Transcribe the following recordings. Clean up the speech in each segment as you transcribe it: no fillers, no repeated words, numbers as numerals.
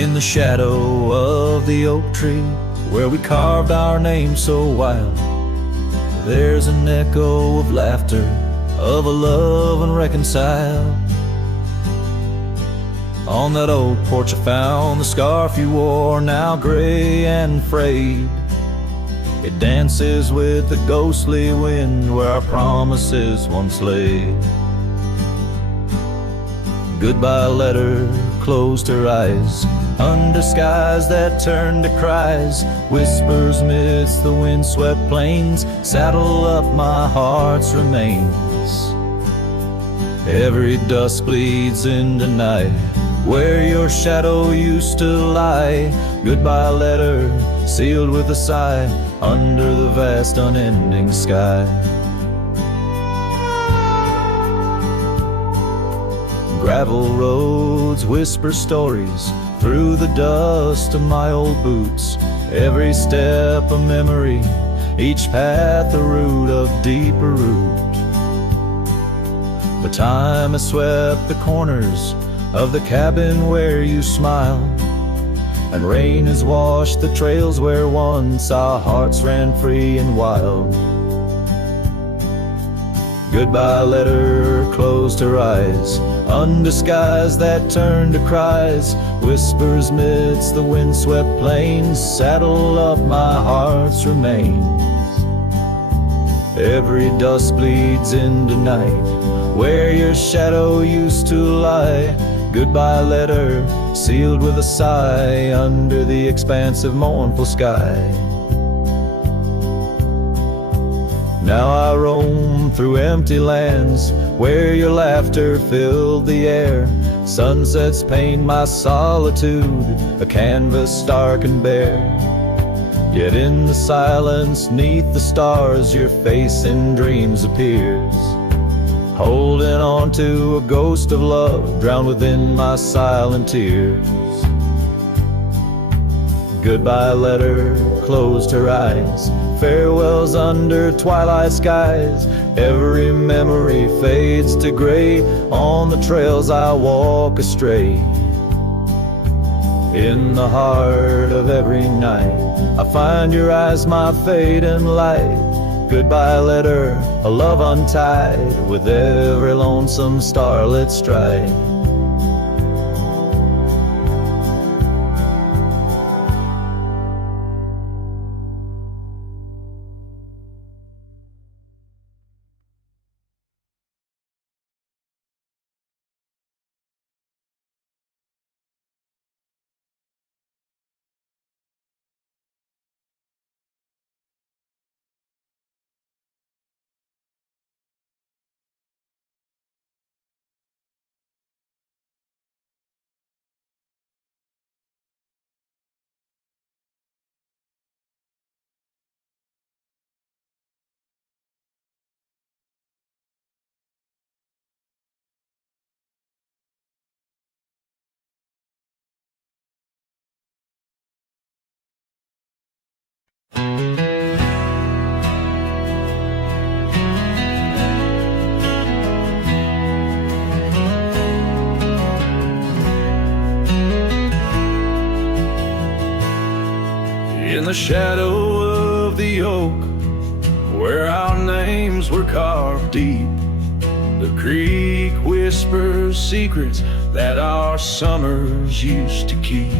In the shadow of the oak tree, where we carved our name so wild, there's an echo of laughter, of a love unreconciled. On that old porch I found the scarf you wore, now gray and frayed. It dances with the ghostly wind where our promises once lay. Goodbye letter closed her eyes, under skies that turned to cries. Whispers midst the windswept plains, saddle up my heart's remains. Every dusk bleeds into night, where your shadow used to lie. Goodbye letter sealed with a sigh, under the vast unending sky. Gravel roads whisper stories through the dust of my old boots. Every step a memory, each path a root of deeper root. But time has swept the corners of the cabin where you smiled, and rain has washed the trails where once our hearts ran free and wild. Goodbye letter closed her eyes, under skies that turned to cries. Whispers midst the windswept plains, saddle up my heart's remains. Every dusk bleeds into night, where your shadow used to lie. Goodbye letter sealed with a sigh, under the expansive mournful sky. Now I roam through empty lands, where your laughter filled the air. Sunsets paint my solitude, a canvas stark and bare. Yet in the silence, neath the stars, your face in dreams appears, holding on to a ghost of love, drowned within my silent tears. Goodbye letter closed her eyes, farewells under twilight skies. Every memory fades to gray, on the trails I walk astray. In the heart of every night, I find your eyes, my fading light. Goodbye letter, a love untied, with every lonesome starlit stride. In the shadow of the oak, where our names were carved deep, the creek whispers secrets that our summers used to keep.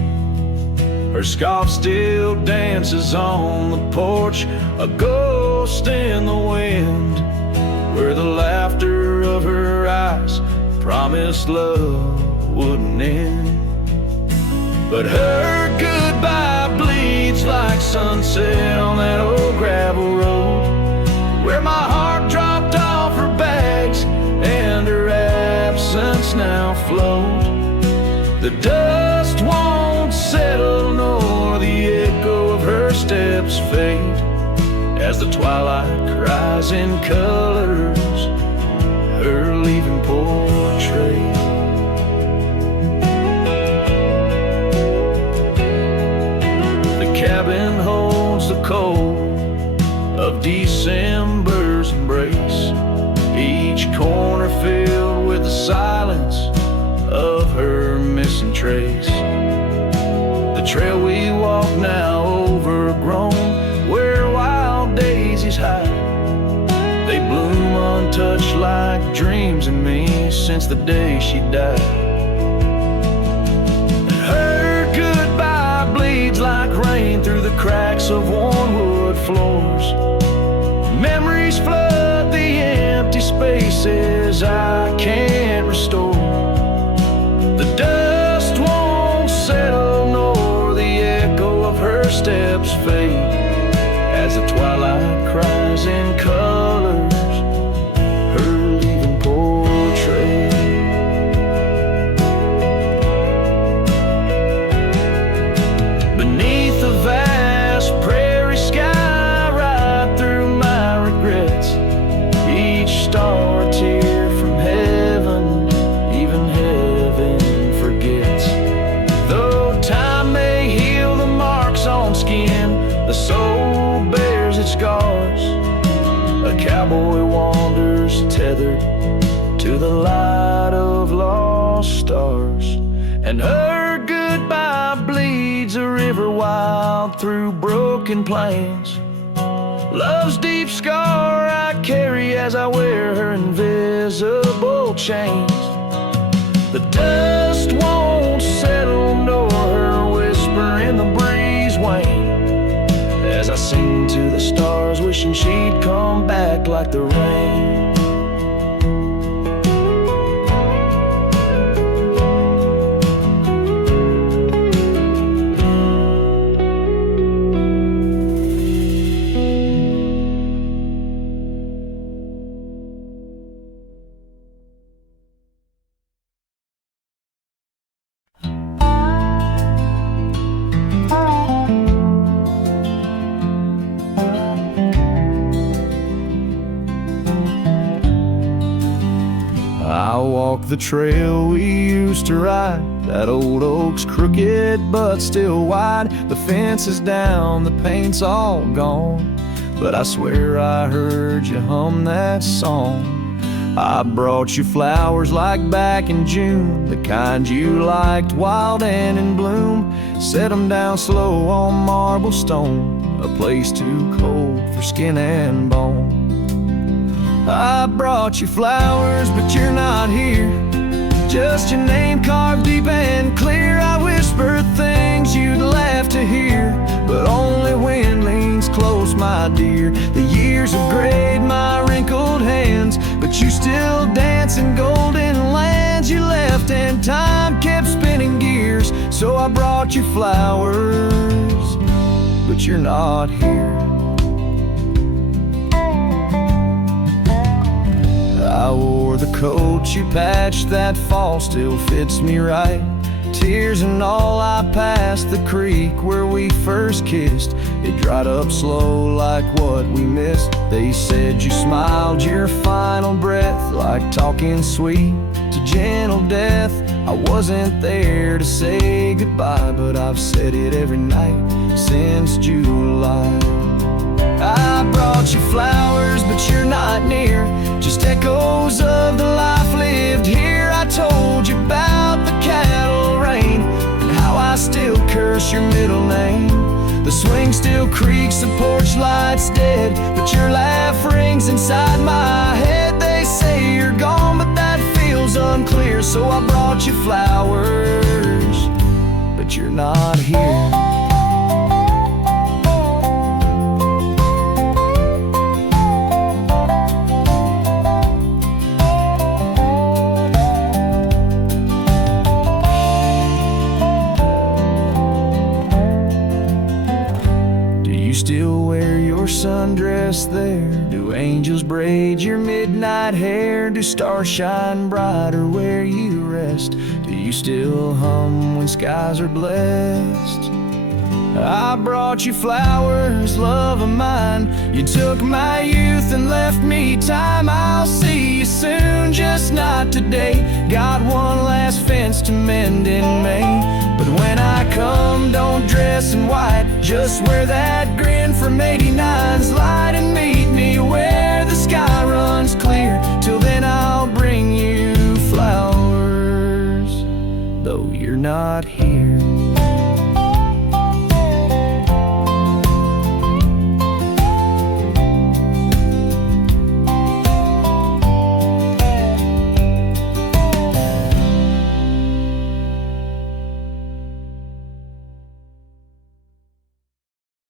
Her scarf still dances on the porch, a ghost in the wind, where the laughter of her eyes promised love wouldn't end. But her goodbye bleeds like sunset on that old gravel road, where my heart dropped off her bags and her absence now flowed. The dust won't settle, nor the echo of her steps fade, as the twilight cries in colors her leaving portrait. Cabin holds the cold of December's embrace, each corner filled with the silence of her missing trace. trail we walk now overgrown, where wild daisies hide. They bloom untouched like dreams in me since the day she died. Her goodbye bleeds like rain through the cracks of worn wood floors. Memories flood the empty spaces I can't restore. The dust won't settle, nor the echo of her steps fade, as the twilight cries in colors her leaving portrait. Beneath the vast prairie sky, right through my regrets, each star a tear from heaven, even heaven forgets. Though time may heal the marks on skin, the soul bears its scars. A cowboy wanders tethered to the light of lost stars, and her goodbye bleeds a river wild through broken plains. Love's deep scar I carry as I wear her invisible chains. The dust won't settle, nor her whisper in the breeze wane, as I sing to the stars, wishing she'd come back like the rain. I walk the trail we used to ride. That old oak's crooked but still wide. The fence is down, the paint's all gone, but I swear I heard you hum that song. I brought you flowers like back in June, the kind you liked, wild and in bloom. Set 'em down slow on marble stone, a place too cold for skin and bone. I brought you flowers, but you're not here. Just your name carved deep and clear. I whispered things you'd laugh to hear, but only wind leans close, my dear. The years have grayed my wrinkled hands, but you still dance in golden lands you left, and time kept spinning gears. So I brought you flowers, but you're not here. I wore the coat you patched that fall, still fits me right. Tears and all, I passed the creek where we first kissed. It dried up slow like what we missed. They said you smiled your final breath, like talking sweet to gentle death. I wasn't there to say goodbye, but I've said it every night since July. I brought you flowers, but you're not near. Just echoes of the life lived here. I told you about the cattle rain, and how I still curse your middle name. The swing still creaks, the porch light's dead, but your laugh rings inside my head. They say you're gone, but that feels unclear. So I brought you flowers, but you're not here. Still wear your sundress there? Do angels braid your midnight hair? Do stars shine brighter where you rest? Do you still hum when skies are blessed? I brought you flowers, love of mine. You took my youth and left me time. I'll see you soon, just not today. Got one last fence to mend in May. But when I come, don't dress in white. Just wear that grin from 89's light, and meet me where the sky runs clear. Till then I'll bring you flowers, though you're not here.